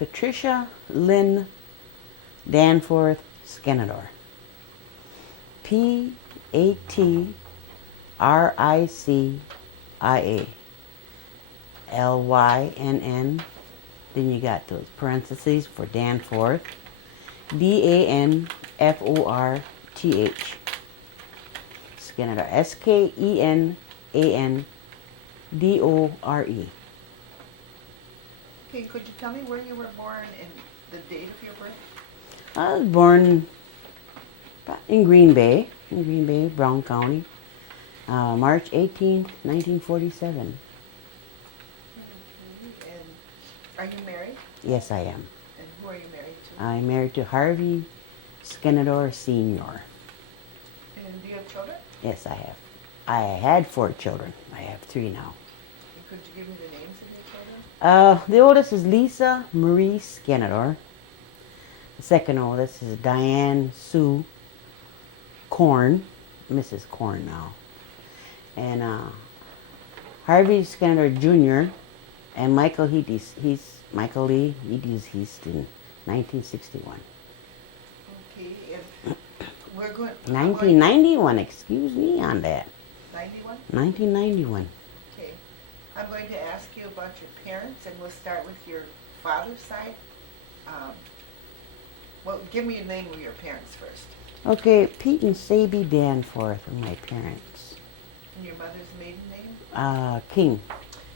Patricia, Lynn, Danforth, Skenandore. Patriciia. Lynn. Then you got those parentheses for Danforth. Danforth. Skenandore. Skenandore. Okay, could you tell me where you were born and the date of your birth? I was born in Green Bay, Brown County, March 18th, 1947. Okay. And are you married? Yes, I am. And who are you married to? I'm married to Harvey Skenandore Sr. And do you have children? Yes, I have. I had 4 children. I have 3 now. And could you give me the names of your children? The oldest is Lisa Marie Skenandore. The second oldest is Diane Sue Korn, Mrs. Korn now. And Harvey Skenandore Jr. and Michael he's Michael Lee, he's in 1961. Okay, and we're going... 1991, excuse me on that. 91? 1991. Okay. I'm going to ask you about your parents, and we'll start with your father's side. Well, give me the name of your parents first. Okay, Pete and Sadie Danforth are my parents. And your mother's maiden name? King.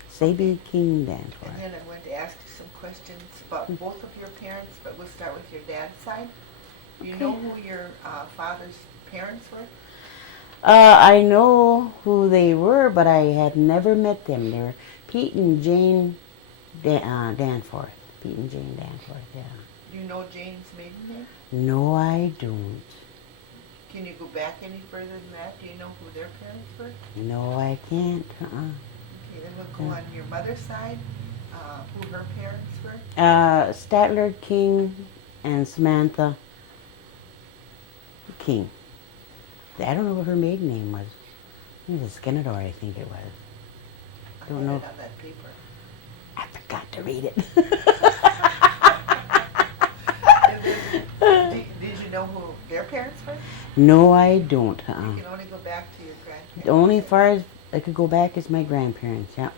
Sadie King Danforth. And then I'm going to ask you some questions about both of your parents, but we'll start with your dad's side. Do you know who your father's parents were? I know who they were, but I had never met them. They were Pete and Jane Danforth. Pete and Jane Danforth, yeah. Do you know Jane's maiden name? No, I don't. Can you go back any further than that? Do you know who their parents were? No, I can't. Okay, then we'll go on your mother's side. Who her parents were? Statler King and Samantha King. I don't know what her maiden name was. It was Skenandore, I think it was. I Don't know. it on that paper. I forgot to read it. Did you know who their parents were? No, I don't. You can only go back to your grandparents. The only far as I could go back is my grandparents, yeah.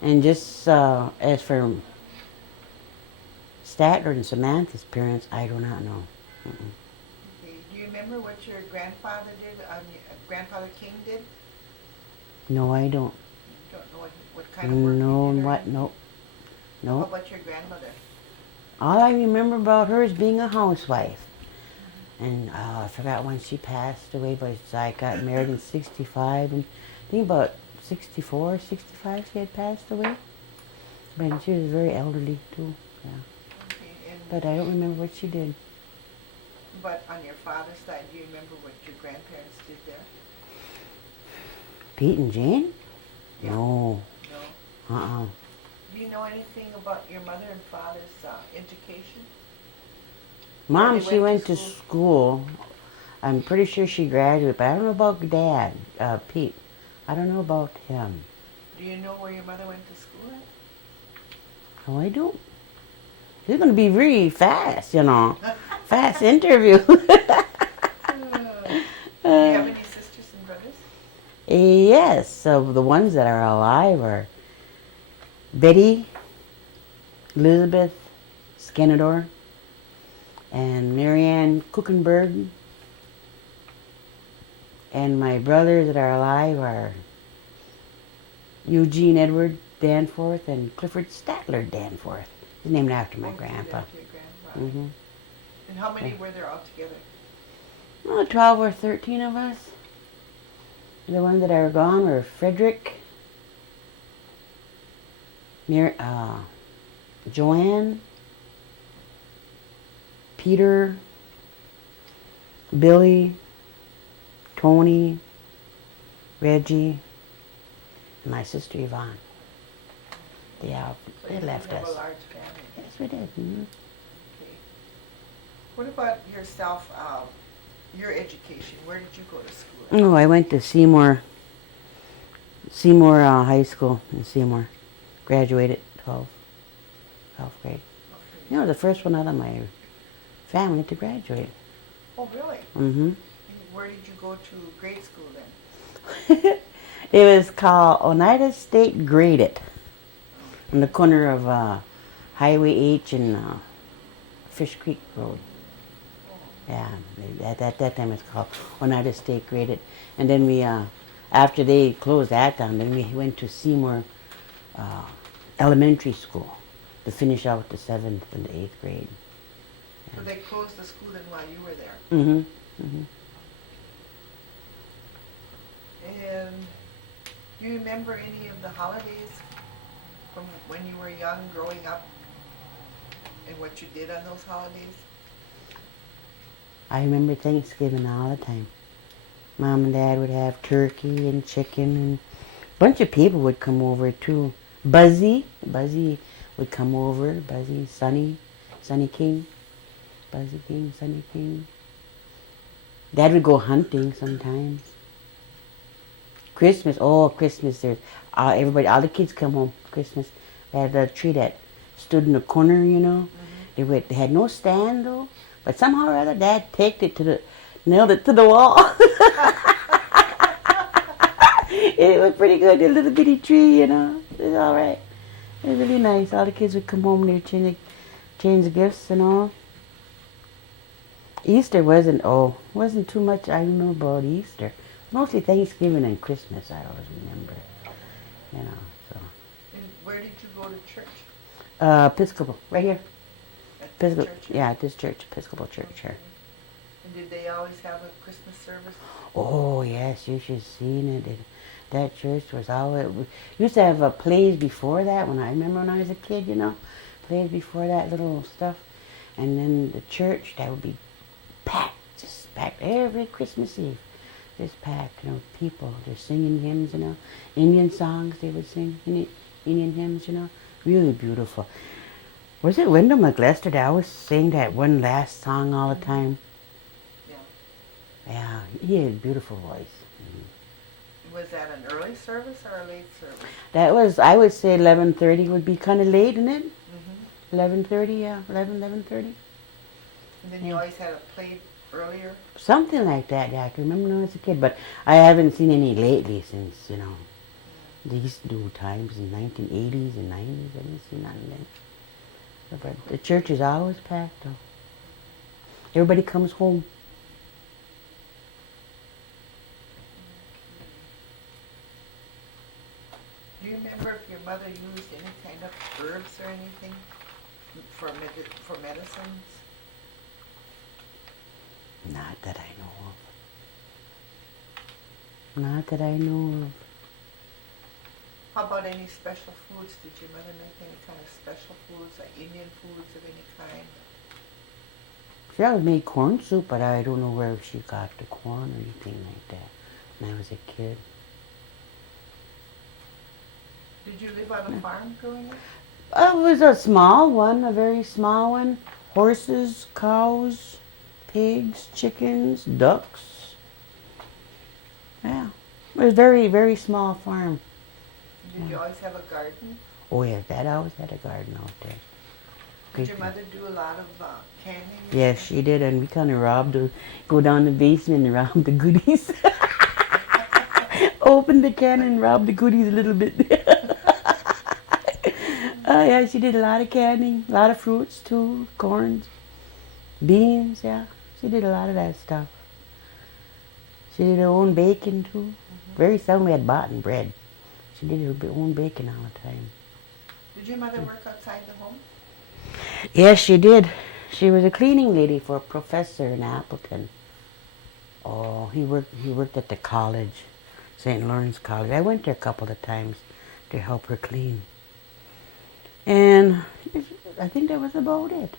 And just as for Statler and Samantha's parents, I do not know. Okay. Do you remember what your grandfather did? Grandfather King did? No, I don't. You don't know what kind of work he No, did? what? Nope. How Nope. about your grandmother? All I remember about her is being a housewife. And I forgot when she passed away, but I got married in 65, and I think about 64, 65 she had passed away. But she was very elderly too, yeah. Okay, But I don't remember what she did. but on your father's side, do you remember what your grandparents did there? Pete and Jane? Yeah. No. No. Do you know anything about your mother and father's education? Mom, They she went went to to school. I'm pretty sure she graduated, but I don't know about Dad, Pete. I don't know about him. Do you know where your mother went to school at? No, I don't. It's going to be really fast, you know. Fast interview. Do you have any sisters and brothers? Yes, so the ones that are alive are Betty, Elizabeth Skenandore, and Marianne Kuchenberg. And my brothers that are alive are Eugene Edward Danforth and Clifford Statler Danforth. He's named after my Both of grandpa. them to your grandfather. And how many were there altogether? 12 or 13 of us. The ones that are gone were Frederick, Joanne, Peter, Billy, Tony, Reggie, and my sister Yvonne. They left You have us. a large family. Yes, we did. Okay. What about yourself, your education? Where did you go to school? Oh, I went to Seymour High School in Seymour. Graduated 12. 12th grade. Okay. You know, the first one out of my family to graduate. Oh, really? Mm-hmm. Where did you go to grade school then? It was called Oneida State Graded on the corner of Highway H and Fish Creek Road. Yeah, at that time it's called Oneida State Graded. And then we, after they closed that down, then we went to Seymour Elementary School to finish out the 7th and the 8th grade. So they closed the school then while you were there. Mm-hmm. Mm-hmm. And do you remember any of the holidays from when you were young, growing up, and what you did on those holidays? I remember Thanksgiving all the time. Mom and Dad would have turkey and chicken, and a bunch of people would come over too. Buzzy would come over. Buzzy, Sonny King. Buzzy King, Sonny King. Dad would go hunting sometimes. Christmas, there's everybody, all the kids come home Christmas. They had a tree that stood in the corner, you know. Mm-hmm. They had no stand though, but somehow or other Dad nailed it to the wall. It was pretty good, a little bitty tree, you know. It was all right. It was really nice. All the kids would come home and they'd change the gifts and all. Easter wasn't too much I remember about Easter. Mostly Thanksgiving and Christmas I always remember, you know, so. And where did you go to church? Episcopal, right here. At this Episcopal, church? yeah, at this church, Episcopal church here. And did they always have a Christmas service? Oh, yes, you should have seen it. That church was always, we used to have plays before that, when I was a kid, you know, plays before that, little stuff. And then the church, that would be packed, just packed every Christmas Eve. Just packed, you know, people. They're singing hymns, you know, Indian songs they would sing, Indian hymns, you know, really beautiful. Was it Wendell McLester that always sang that one last song all the time? Yeah. Yeah, he had a beautiful voice. Mm-hmm. Was that an early service or a late service? That was, I would say 11:30 would be kind of late, isn't it? Mm-hmm. 11:30, yeah, 11:30. And then you always had a play earlier? Something like that, yeah. I can remember when I was a kid, but I haven't seen any lately since, you know, these new times in 1980s and 90s. I haven't seen nothing then. But the church is always packed, though. Everybody comes home. Do you remember if your mother used any kind of herbs or anything for medicines? Not that I know of. Not that I know of. How about any special foods? Did your mother make any kind of special foods, like Indian foods of any kind? She always made corn soup, but I don't know where she got the corn or anything like that when I was a kid. Did you live on a farm growing up? It was a small one, a very small one. Horses, cows, pigs, chickens, ducks. Yeah, it was a very, very small farm. Did you always have a garden? Oh yes, Dad always had a garden out there. Did your mother do a lot of canning? Yes, she did, and we kind of go down the basement and rob the goodies. Open the can and rob the goodies a little bit. Oh yeah, she did a lot of canning, a lot of fruits too, corn, beans, yeah. She did a lot of that stuff. She did her own baking too. Mm-hmm. Very seldom we had bought bread. She did her own baking all the time. Did your mother work outside the home? Yes, she did. She was a cleaning lady for a professor in Appleton. Oh, he worked at the college, St. Lawrence College. I went there a couple of times to help her clean. And I think that was about it.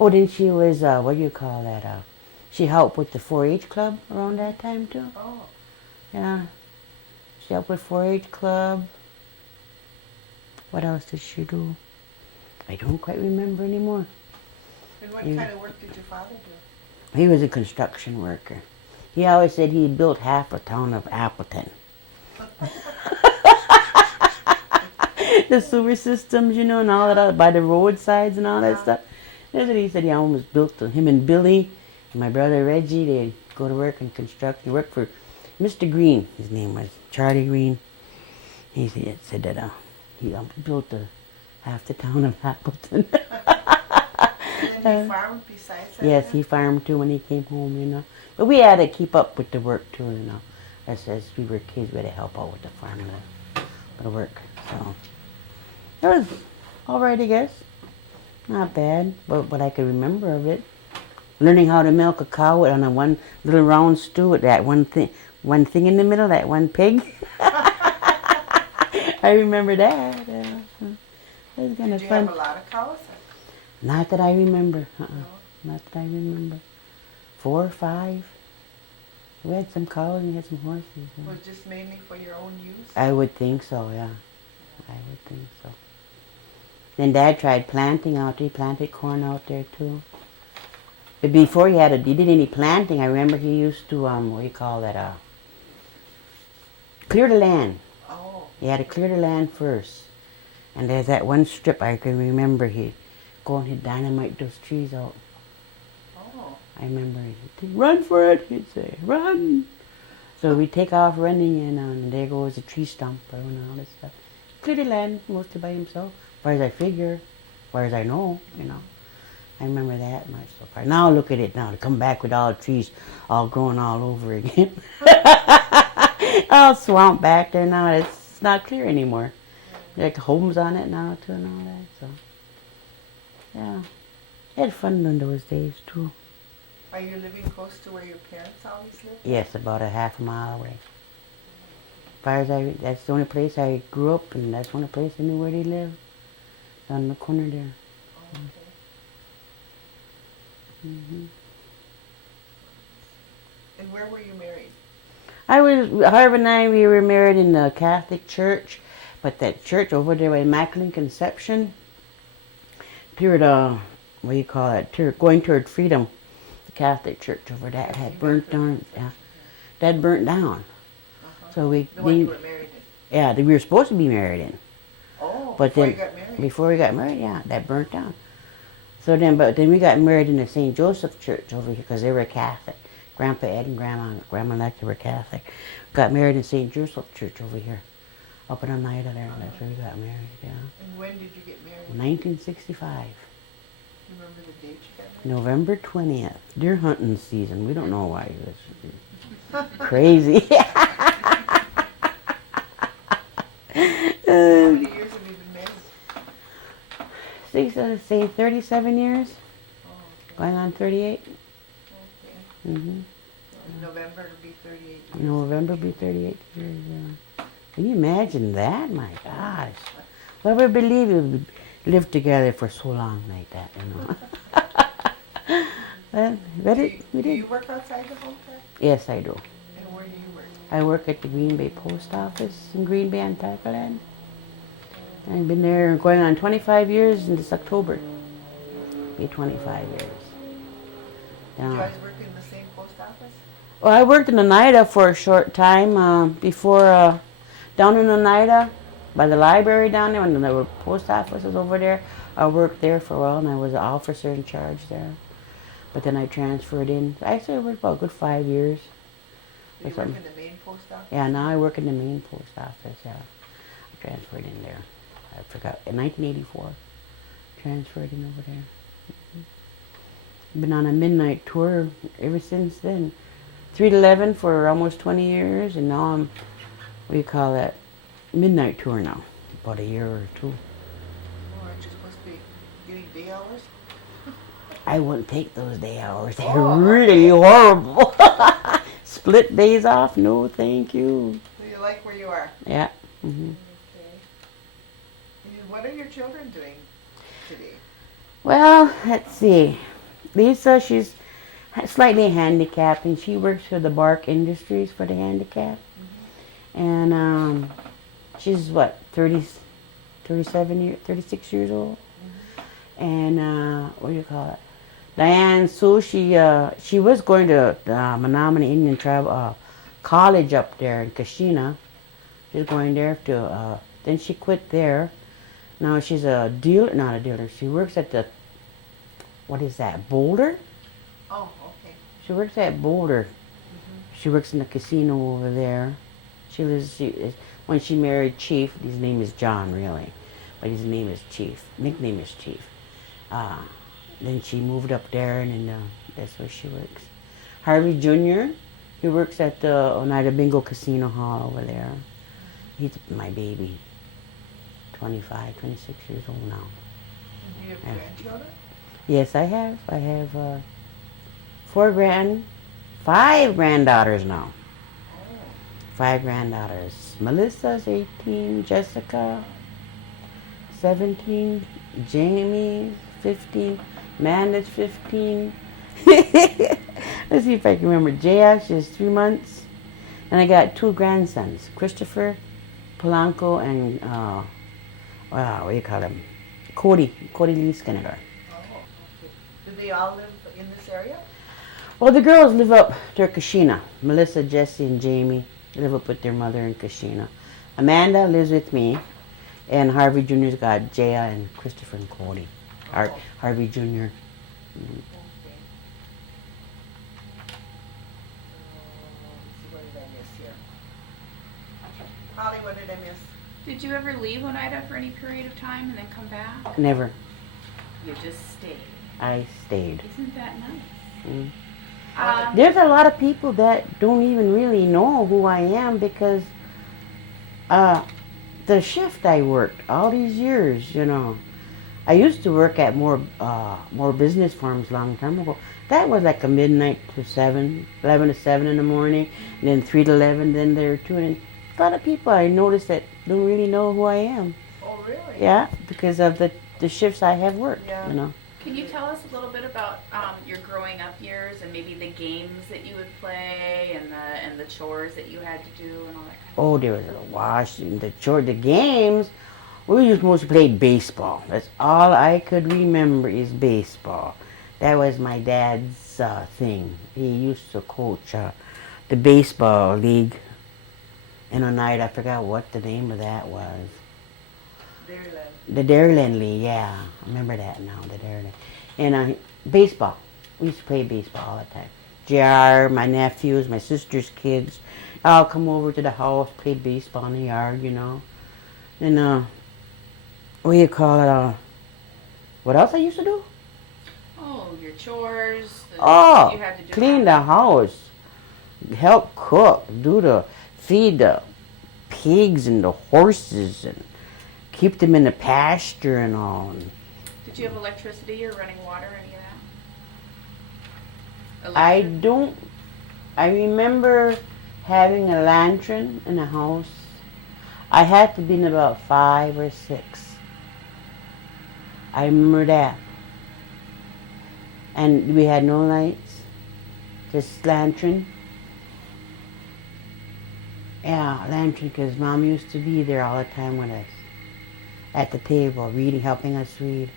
Oh, then she was, what do you call that? She helped with the 4-H club around that time too. Oh. Yeah. She helped with 4-H club. What else did she do? I don't quite remember anymore. And what kind of work did your father do? He was a construction worker. He always said he built half a town of Appleton. the sewer systems, you know, and all that by the roadsides and all that stuff. That's what he said. He almost built him and Billy and my brother Reggie. They'd go to work and construct. He worked for Mr. Green. His name was Charlie Green. He said that he built half the town of Appleton. And then he farmed besides that? Yes, he farmed too when he came home, you know. But we had to keep up with the work too, you know. As we were kids, we had to help out with the farming, the work. So it was all right, I guess. Not bad, but what I could remember of it. Learning how to milk a cow on a one little round stool with that one thing in the middle, that one pig. I remember that. It was kind of fun. Did you have a lot of cows? Not that I remember. No. Not that I remember. 4 or 5. We had some cows and we had some horses. Yeah. Was just mainly for your own use? I would think so, yeah. I would think so. Then Dad tried planting out there. He planted corn out there too. But before he did any planting, I remember he used to, what do you call that, clear the land. Oh. He had to clear the land first. And there's that one strip I can remember, he'd go and he'd dynamite those trees out. Oh. I remember he'd run for it, he'd say, run. So we'd take off running and there goes a tree stump and all that stuff. Clear the land mostly by himself, as far as I figure, as far as I know, you know. I remember that much so far. Now look at it now, to come back with all the trees all growing all over again. All swamp back there now, it's not clear anymore. Like homes on it now too and all that, so. Yeah, I had fun in those days too. Are you living close to where your parents always lived? Yes, about a half a mile away. As far as that's the only place I grew up and that's the only place I knew where they lived. On the corner there. Oh, okay. Mm-hmm. And where were you married? Harv and I, we were married in the Catholic church, but that church over there by Immaculate Conception, toward, what do you call it, going toward Freedom, the Catholic church over that had burnt down, that burnt down. So the one you were married in? Yeah, we were supposed to be married in. Oh, but before then, you got married? Before we got married, yeah, that burnt down. So but then we got married in the St. Joseph Church over here because they were Catholic. Grandpa Ed and Grandma Lecter were Catholic. Got married in St. Joseph Church over here, up in Oneida there. That's where we got married, yeah. And when did you get married? 1965. You remember the date you got married? November 20th. Deer hunting season. We don't know why it was crazy. How many years have you been married? Say 37 years. Oh, okay. Going on 38. Okay. Mm-hmm. In November it'll be 38 years. November will be 38 years, yeah. Can you imagine that? My gosh. Who would believe we would live together for so long like that, you know? We did. Do you work outside the home care? Yes, I do. And where do you work? I work at the Green Bay Post Office in Green Bay, Ontario. I've been there going on 25 years in this October. Be 25 years. You guys work in the same post office? Well, I worked in Oneida for a short time before, down in Oneida, by the library down there, when there were post offices over there. I worked there for a while, and I was an officer in charge there. But then I transferred in. Actually, I worked about a good 5 years. You work in the main post office? Yeah, now I work in the main post office, yeah. I transferred in there. I forgot, in 1984. Transferred in over there. Been on a midnight tour ever since then. 3 to 11 for almost 20 years, and now I'm, what do you call that, midnight tour now. About a year or two. Oh, aren't you supposed to be getting day hours? I wouldn't take those day hours. They're really horrible. Split days off? No, thank you. So you like where you are? Yeah. Mm-hmm. Okay. And what are your children doing today? Well, let's see. Lisa, she's slightly handicapped, and she works for the Bark Industries for the handicapped. Mm-hmm. And she's what, 36 years old. Mm-hmm. And what do you call it? Diane Sue, she was going to Menominee Indian Tribe College up there in Kashina. She was going there to, then she quit there No, she's a dealer, not a dealer. She works at the, what is that, Boulder? Oh, okay. She works at Boulder. She works in the casino over there. When she married Chief, his name is John, really. But his name is Chief. Nickname is Chief. Then she moved up there, and that's where she works. Harvey Jr., he works at the Oneida Bingo Casino Hall over there. He's my baby. 25, 26 years old now. And do you have grandchildren? Yes, I have. I have 5 granddaughters now. Oh. 5 granddaughters. Melissa's 18, Jessica 17, Jamie 15, Amanda's 15. Let's see if I can remember. Jaya, she's 3 months. And I got 2 grandsons, Christopher Polanco and what do you call him? Cody Lee Skenandore. Oh, okay. Do they all live in this area? Well, the girls live up near Kashina. Melissa, Jesse, and Jamie live up with their mother in Kashina. Amanda lives with me, and Harvey Jr.'s got Jaya and Christopher and Cody. Oh. Harvey Jr. Okay. Let's see, what did I miss here? Holly, what did I miss? Did you ever leave Oneida for any period of time and then come back? Never. You just stayed. I stayed. Isn't that nice? Mm. There's a lot of people that don't even really know who I am because the shift I worked all these years, you know. I used to work at more business farms a long time ago. That was like a midnight to 7, 11 to 7 in the morning, and then 3 to 11, then there 2. And a lot of people I noticed that don't really know who I am. Oh, really? Yeah, because of the shifts I have worked, Yeah. you know. Can you tell us a little bit about your growing up years and maybe the games that you would play and the chores that you had to do and all that kind of stuff? Oh, there was a wash, and the games. We used to play baseball. That's all I could remember is baseball. That was my dad's thing. He used to coach the baseball league in Oneida. I forgot what the name of that was. Dairyland. The Dairyland League, yeah. I remember that now, the Dairyland. And baseball. We used to play baseball all the time. JR, my nephews, my sister's kids, all come over to the house, play baseball in the yard, you know. And what do you call it? What else I used to do? Oh, your chores. Oh, you had to do clean the house, help cook, feed the pigs and the horses, and keep them in the pasture and all. Did you have electricity or running water, any of that? I remember having a lantern in the house. I had to be in about 5 or 6. I remember that. And we had no lights, just lantern. Yeah, lantern, because Mom used to be there all the time with us at the table, reading, helping us read.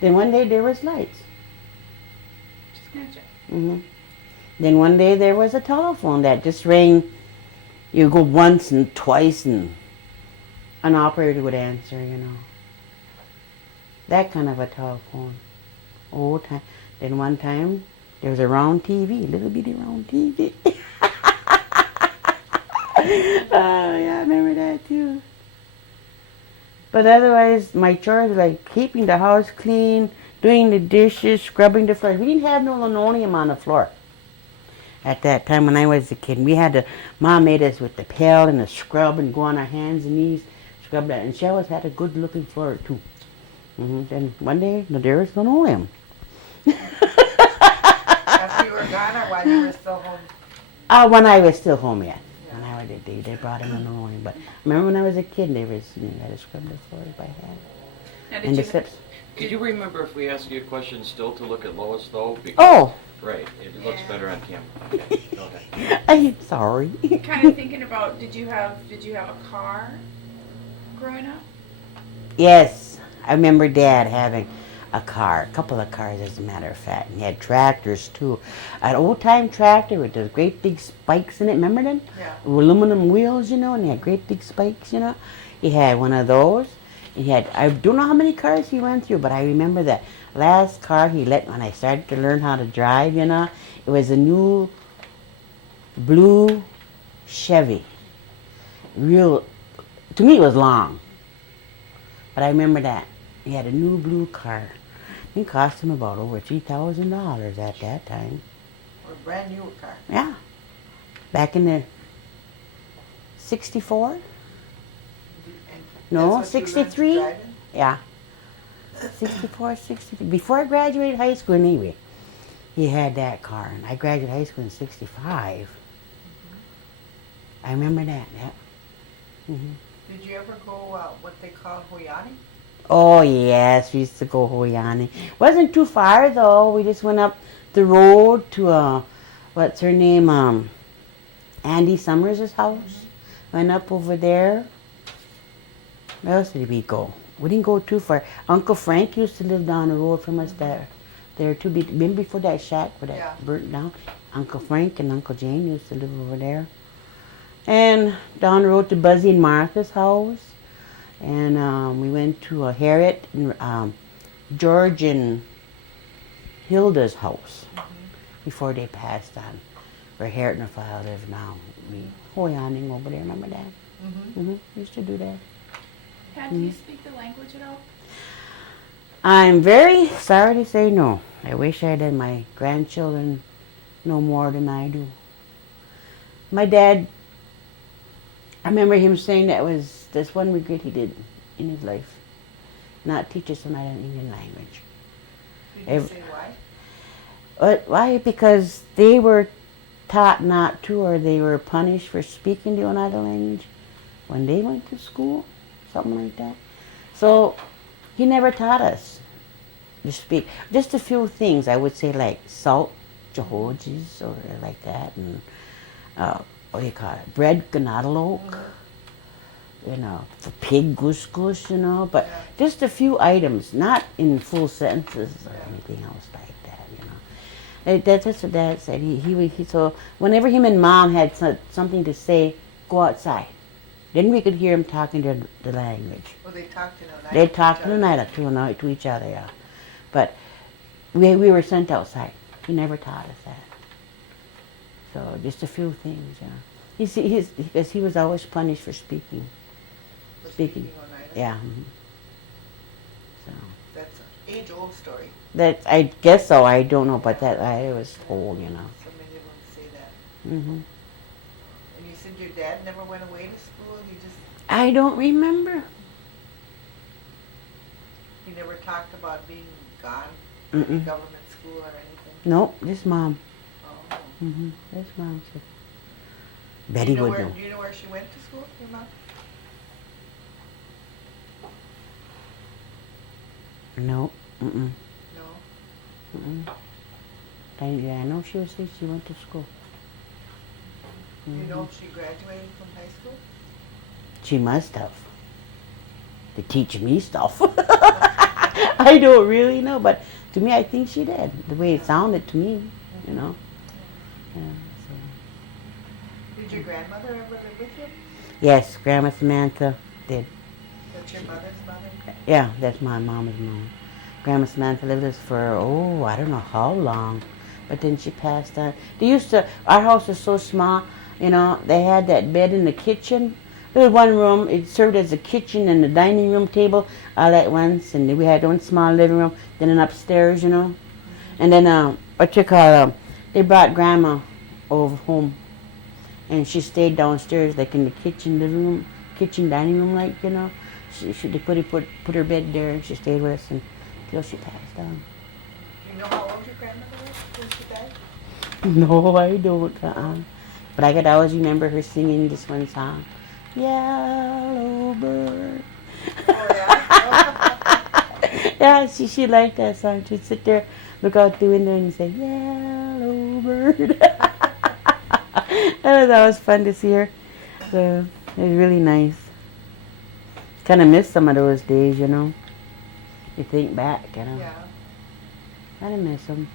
Then one day there was lights. Just magic. Mm-hmm. Then one day there was a telephone that just rang. You go once and twice, and an operator would answer, you know. That kind of a telephone. Old time. Then one time there was a round TV, little bitty round TV. Oh yeah, I remember that too. But otherwise, my chores were like keeping the house clean, doing the dishes, scrubbing the floor. We didn't have no linoleum on the floor at that time when I was a kid. We had Mom made us with the pail and the scrub and go on our hands and knees, scrub that. And she always had a good looking floor too. Mm-hmm. And one day, there was linoleum. After you were gone or while you were still home? When I was still home, yeah. When I was, they brought in linoleum. But remember when I was a kid, they had to scrub the floors by hand. Now, And the steps. Could you remember if we ask you a question still to look at Lois though? Because, Oh! right, it looks better on camera. Okay, go ahead. I'm sorry. kind of thinking about, did you have a car growing up? Yes, I remember Dad having a couple of cars as a matter of fact. And he had tractors too. An old-time tractor with those great big spikes in it, remember them? Yeah. Aluminum wheels, you know, and they had great big spikes, you know. He had one of those. He had, I don't know how many cars he went through, but I remember the last car he let when I started to learn how to drive, you know. It was a new blue Chevy. Real, to me it was long. But I remember that. He had a new blue car. It cost him about over $3,000 at that time. Or a brand new car. Yeah. Back in the 64? And No, that's what you learned to 63? drive in? Yeah. 64, 63. Before I graduated high school anyway, he had that car. And I graduated high school in 65. I remember that, yeah. Did you ever go what they call Hoyani? Oh, yes, we used to go Hoyani. Wasn't too far, though. We just went up the road to, what's her name, Andy Summers' house. Went up over there. Where else did we go? We didn't go too far. Uncle Frank used to live down the road from us there. There too, been before that shack where that burnt down. Uncle Frank and Uncle Jane used to live over there. And down the road to Buzzy and Martha's house. And we went to Harriet and George and Hilda's house before they passed on. Where Harriet and her father live now. We Hoyaning over there, remember that? Used to do that. Pat, do you speak the language at all? I'm very sorry to say no. I wish I had my grandchildren know more than I do. My dad, I remember him saying that's one regret he did in his life. Not teach us another Indian language. Did you say why? Why? Because they were taught not to, or they were punished for speaking the another language when they went to school, something like that. So he never taught us to speak. Just a few things, I would say, like salt, jahojis, or like that, and what do you call it, bread ganadalok, you know, for pig goose goose, you know, but just a few items, not in full sentences or anything else like that, you know. That's what Dad said. He so whenever him and Mom had something to say, go outside. Then we could hear him talking the language. Well, they talked in Oneida. They talked in Oneida to each other, yeah. But we were sent outside. He never taught us that. So just a few things, yeah. Because he was always punished for speaking. For speaking Oneida? Yeah. So That's an age-old story. that I guess so. I don't know, but that I was told, you know. So many of them say that. And And you said your dad never went away to school? I don't remember. He never talked about being gone Mm-mm. from government school or anything? Nope, just Mom. Oh. Just Mom. Betty would know. Do you know where she went to school, your mom? Nope. No. I know she went to school. Do you know if she graduated from high school? She must have. To teach me stuff. I don't really know, but to me, I think she did. The way it sounded to me, you know. Yeah, so. Did your grandmother ever live with you? Yes, Grandma Samantha did. That's your mother's mother? Yeah, that's my mom's mom. Grandma Samantha lived with us for, I don't know how long. But then she passed on. Our house was so small, you know, they had that bed in the kitchen. There was one room, it served as a kitchen and a dining room table all at once. And we had one small living room, then an upstairs, you know. And then, they brought Grandma over home. And she stayed downstairs, like in the kitchen living room, kitchen dining room, like, you know. They put her bed there, and she stayed with us until she passed on. Do you know how old your grandmother was when she died? No, I don't. But I could always remember her singing this one song, Yellow Bird. Oh, yeah? Yeah, she liked that song. She'd sit there, look out the window, and say, Yellow Bird. That was always fun to see her. So it was really nice. Kind of miss some of those days, you know. You think back, you know. Yeah. Kind of miss them.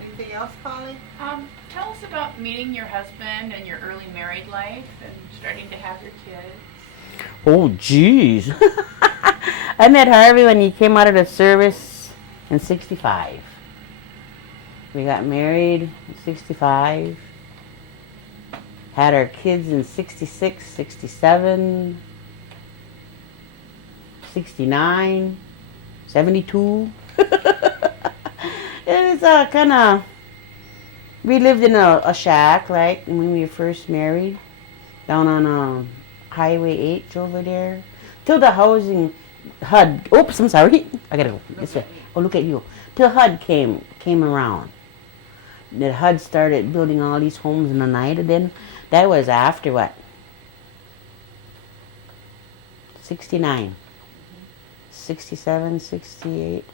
Anything else, Polly? Tell us about meeting your husband and your early married life and starting to have your kids. Oh, jeez. I met Harvey when he came out of the service in 65. We got married in 65. Had our kids in 66, 67, 69, 72. It was kind of, we lived in a shack, like, when we were first married, down on Highway H over there. Till the housing, HUD, oops, I'm sorry. I gotta go this way. Oh, look at you. Till HUD came around. The HUD started building all these homes in the night, and then that was after what? 69. 67, 68.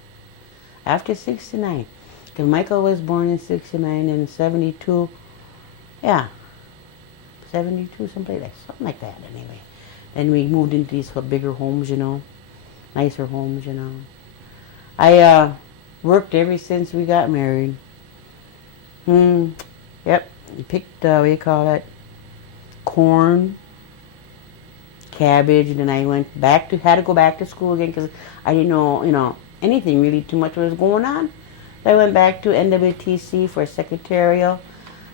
After 69. Because Michael was born in 69 and 72. Yeah. 72, something like that anyway. Then we moved into these bigger homes, you know. Nicer homes, you know. I worked ever since we got married. Yep. Picked, what do you call it? Corn, cabbage, and then I had to go back to school again because I didn't know, you know, anything really too much was going on. So I went back to NWTC for secretarial.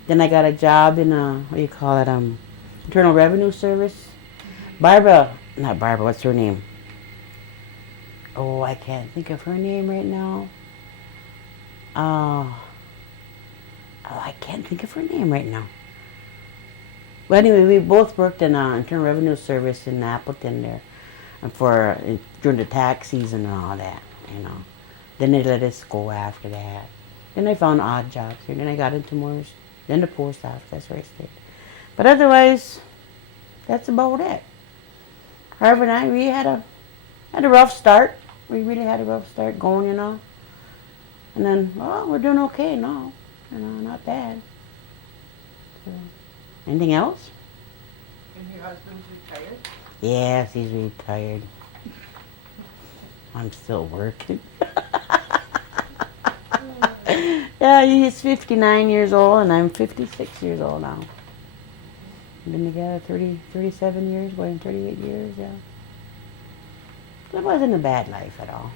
Then I got a job in Internal Revenue Service. Not Barbara, what's her name? Oh, I can't think of her name right now. I can't think of her name right now. Well, anyway, we both worked in Internal Revenue Service in Appleton there, and during the tax season and all that, you know. Then they let us go after that. Then I found odd jobs here. Then I got into Moore's. Then the post office. That's where I stayed. But otherwise, that's about it. Harvey and I, we had a rough start. We really had a rough start going, you know. And then, well, we're doing okay now. You know, not bad. So, anything else? And your husband's retired? Yes, he's retired. I'm still working. Yeah, he's 59 years old and I'm 56 years old now. We've been together 37 years, going 38 years, yeah. It wasn't a bad life at all.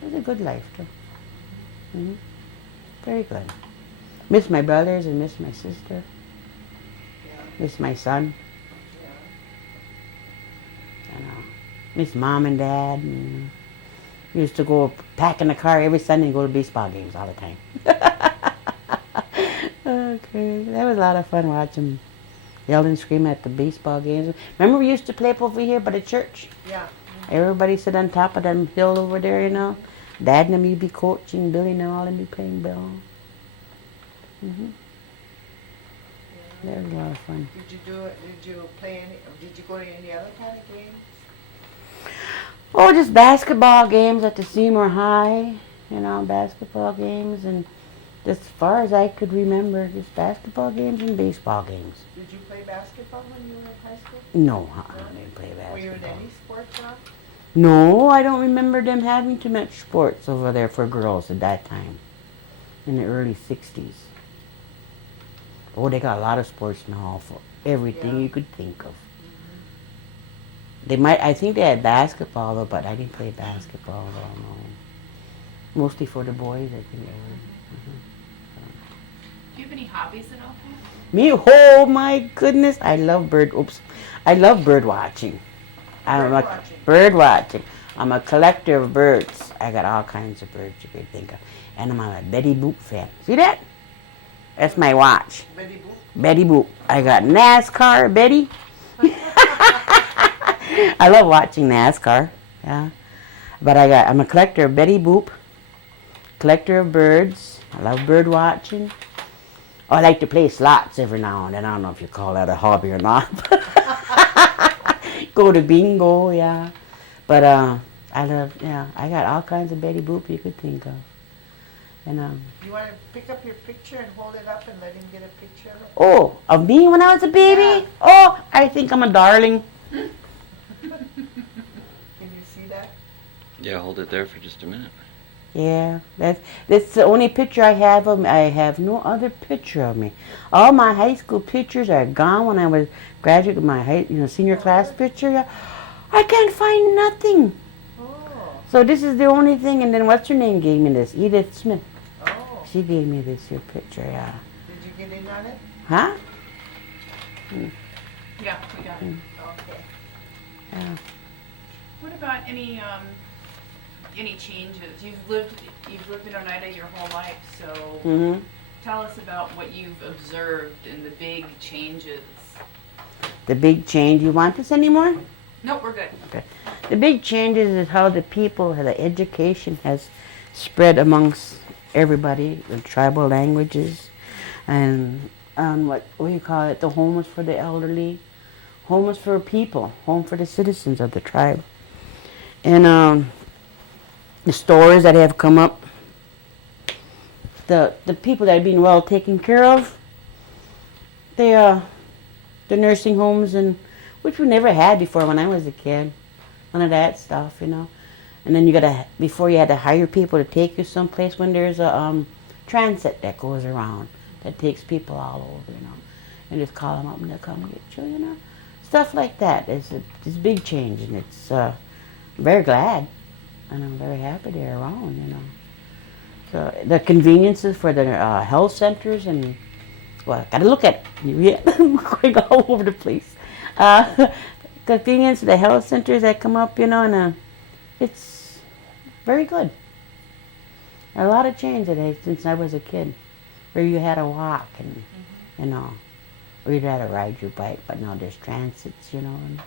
It was a good life, too. Very good. Miss my brothers and miss my sister. Yeah. Miss my son. Yeah. You know. Miss mom and dad. And we used to go pack in the car every Sunday and go to baseball games all the time. Okay, that was a lot of fun watching, yell and scream at the baseball games. Remember we used to play up over here by the church? Yeah. Everybody sit on top of that hill over there, you know. Dad and me be coaching, Billy and all and be playing ball. That was a lot of fun. Did you go to any other kind of games? Oh, just basketball games at the Seymour High, you know, basketball games, and as far as I could remember, just basketball games and baseball games. Did you play basketball when you were in high school? No, I didn't play basketball. Were you in any sports now? No, I don't remember them having too much sports over there for girls at that time, in the early 60s. Oh, they got a lot of sports now for everything you could think of. I think they had basketball, though, but I didn't play basketball, though, no. Mostly for the boys, I think. Do you have any hobbies at all? Me? Oh, my goodness. I love bird watching. Bird watching. I'm a collector of birds. I got all kinds of birds you could think of. And I'm a Betty Boop fan. See that? That's my watch. Betty Boop? Betty Boop. I got NASCAR, Betty. I love watching NASCAR. Yeah. But I'm a collector of Betty Boop. Collector of birds. I love bird watching. I like to play slots every now and then. I don't know if you call that a hobby or not. Go to bingo, yeah. But I got all kinds of Betty Boop you could think of. And you want to pick up your picture and hold it up and let him get a picture of it? Oh, of me when I was a baby? Yeah. Oh, I think I'm a darling. Can you see that? Yeah, hold it there for just a minute. Yeah, that's the only picture I have of me. I have no other picture of me. All my high school pictures are gone when I was graduating my senior class picture. I can't find nothing. Oh. So this is the only thing, and then what's her name gave me this? Edith Smith. Oh. She gave me this here picture, yeah. Did you get in on it? Huh? Yeah, we got it. Okay. Yeah. What about any changes? You've lived in Oneida your whole life, so Mm-hmm. tell us about what you've observed in the big changes. The big change. You want this anymore? Nope, we're good. Okay. The big changes is how the people, how the education has spread amongst everybody, the tribal languages, and what do you call it? The homes for the elderly, homes for people, home for the citizens of the tribe, and the stores that have come up. The people that are being well taken care of. The nursing homes and which we never had before when I was a kid. None of that stuff, you know. And then before you had to hire people to take you someplace when there's a transit that goes around that takes people all over, you know. And just call them up and they'll come and get you, you know. Stuff like that. It's a big change, and it's very glad. And I'm very happy they're around, you know. So the conveniences for the health centers and, well, gotta look at it. I'm going all over the place. Convenience of the health centers that come up, you know, and it's very good. A lot of change since I was a kid, where you had to walk and, you know, or you'd had to ride your bike, but now there's transits, you know, and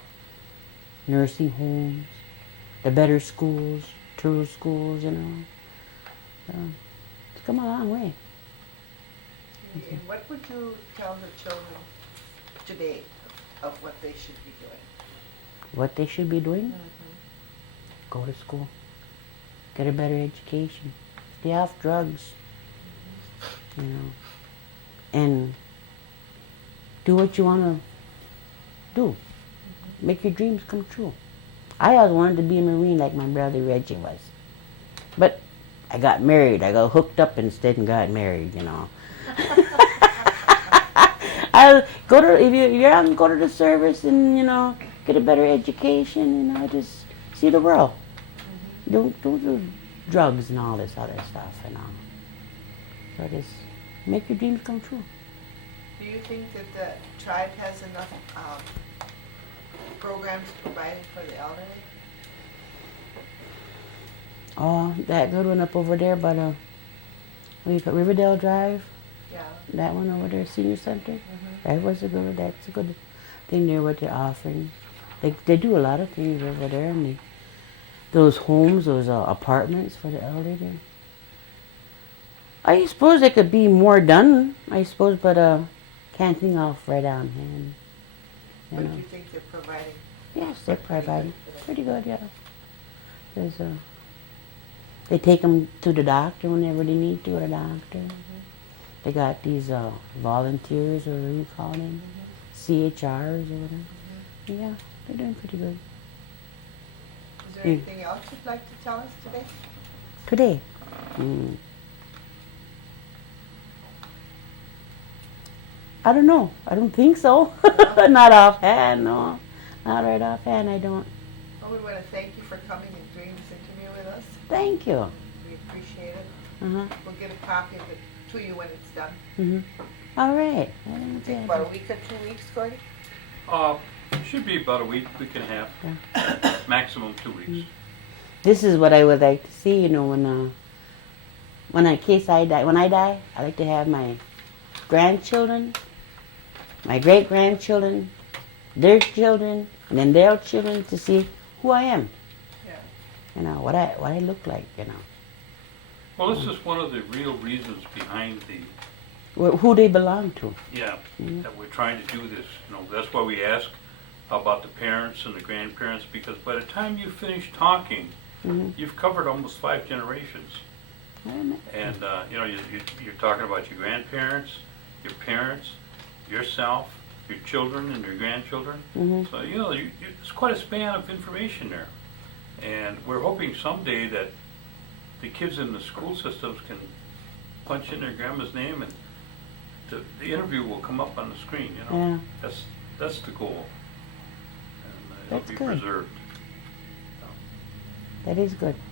nursing homes, the better schools, true schools, you know. So it's come a long way. And what would you tell the children today of what they should be doing? What they should be doing? Go to school. Get a better education. Stay off drugs. You know. And do what you want to do. Make your dreams come true. I always wanted to be a Marine like my brother Reggie was. But I got married. I got hooked up instead and got married, you know. If you're young, go to the service and, you know, get a better education, you know, just see the world. Don't do drugs and all this other stuff, you know. So just make your dreams come true. Do you think that the tribe has enough programs provided for the elderly? Oh, that good one up over there by the Riverdale Drive. Yeah. That one over there, senior center. That was a good. That's a good thing there. What they're offering, they do a lot of things over there, and those homes, those apartments for the elderly. I suppose there could be more done. I suppose, but can't think off right on hand. What do you think they're providing? Yes, they're providing pretty good. Yeah. There's they take them to the doctor whenever they need to, or the doctor. They got these volunteers, or what do you call them? CHRs or whatever. Yeah, they're doing pretty good. Is there anything else you'd like to tell us today? Today? I don't know. I don't think so. Not offhand, no. Not right offhand, I don't. Well, we want to thank you for coming and doing this interview with us. Thank you. We appreciate it. Uh-huh. We'll get a copy of it to you when it's done. All right. Take about a week or 2 weeks, Gordy? Should be about a week and a half. Maximum 2 weeks. This is what I would like to see, you know, when I die, I like to have my grandchildren, my great-grandchildren, their children, and then their children to see who I am. Yeah. You know, what I look like, you know. Well, this is one of the real reasons behind Who they belong to. that we're trying to do this. You know, that's why we ask about the parents and the grandparents, because by the time you finish talking, you've covered almost 5 generations. And you know, you're talking about your grandparents, your parents, yourself, your children, and your grandchildren. So you know, it's quite a span of information there. And we're hoping someday that the kids in the school systems can punch in their grandma's name and the interview will come up on the screen, you know. That's the goal. And it'll That's be good. preserved. That is good.